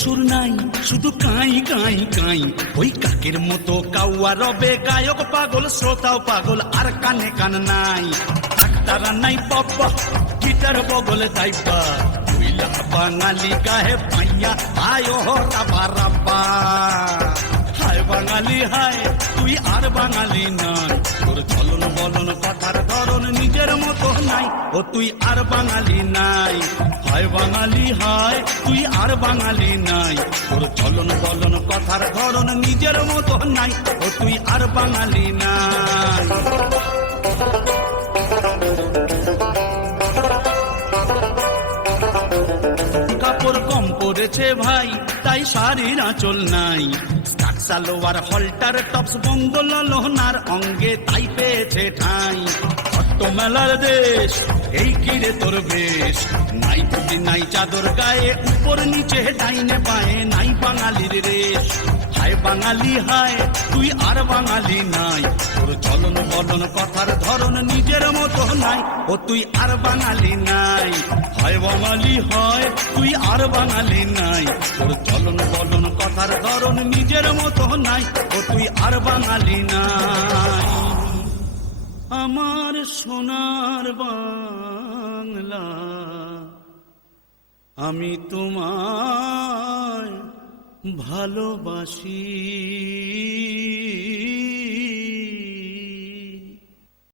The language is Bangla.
সুর নাই, শুধু কাই কাই কাই। ওই কাকের মতো কাউয়া রবে, গায়ক পাগল শ্রোতাও পাগল, আর কানে কান নাই। ডাক্তার নাই বাবা, গিটার বগলে দাইবা, তুইলা বাঙালি গাহে পাইয়া আয় রাবা রাবা। হায় বাঙালি হায়, তুই আর বাঙালি নাই, তোর চলন বলন কথার ধরন নিজের মতো নাই। ও তুই আর বাঙালি নাই, হায় বাঙালি হায়, তুই আর বাঙালি নাই, তোর চলন বলন কথার ধরন নিজের মতো নাই। ও তুই আর বাঙালি নাই। কাপড় কম পড়েছে ভাই, তাই শাড়ির আঁচল নাই। স্কার্ট সালোয়ার হলটার টপস বঙ্গ ললনার অঙ্গে তাই পেয়েছে ঠাঁই। অট্ট মেলার দেশ এই কিরে তোর বেশ, নাই টুপি নাই চাদর গায়ে, উপর নিচে ডাইনে বায়ে নাই বাঙালির রেশ। হায় বাঙালি হায়, তুই আর বাঙালি নাই, তোর চলন বলন কথার ধরন নিজের মতো নাই। ও তুই আর বাঙালি নাই, হায় বাঙালি হয়, তুই আর বাঙালি নাই, তোর চলন বলন কথার ধরন নিজের মতো নাই। ও তুই আর বাঙালি নাই। আমার সোনার বাংলা, আমি তোমায় ভালোবাসি।